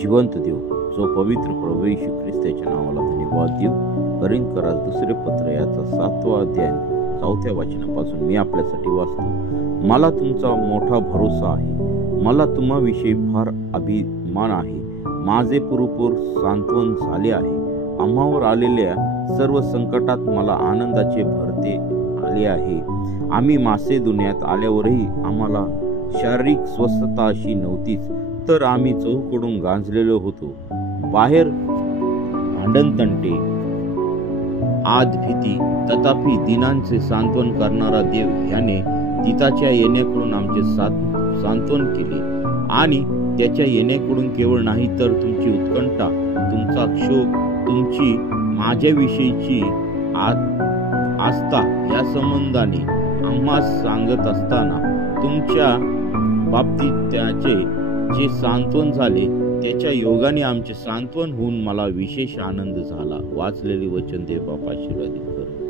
जिवंत देव, जो पवित्र प्रभू येशू ख्रिस्ताच्या नावाला धन्यवाद देऊ. करिंथकरास दुसरे पत्र याचा 7वा अध्याय 4थ्या वचनापासून मी आपल्यासाठी वाचतो. मला तुमचा मोठा भरोसा आहे, मला तुम्हाविषयी फार अभिमान आहे. माझे पुरेपूर सांत्वन झाले आहे. आम्हावर आलेल्या सर्व संकटात मला आनंदाचे भरते आले आहे. आम्ही मासेदोनियात आल्यावरही आम्हाला शारीरिक स्वस्थता अशी नव्हतीच, तर आम्ही चहूकडून गांजलेलो होतो. बाहेर भांडणतंटे, आत भीती, तथापि दिनांचे सांत्वन करणारा देव ह्याने तिताच्या येण्याकडून आमचे सांत्वन केले. आणि त्याच्या येण्याकडून केवळ नाही, तर तुमची उत्कंठा, तुमचा शोक, तुमची माझ्याविषयीची आस्था या संबंधाने आम्हास सांगत असताना तुमच्या बाबतीत त्याचे जे सांत्वन झाले त्याच्या योगाने आमचे सांत्वन होऊन मला विशेष आनंद झाला. वाचलेले वचन देव बाप आशीर्वादित करो.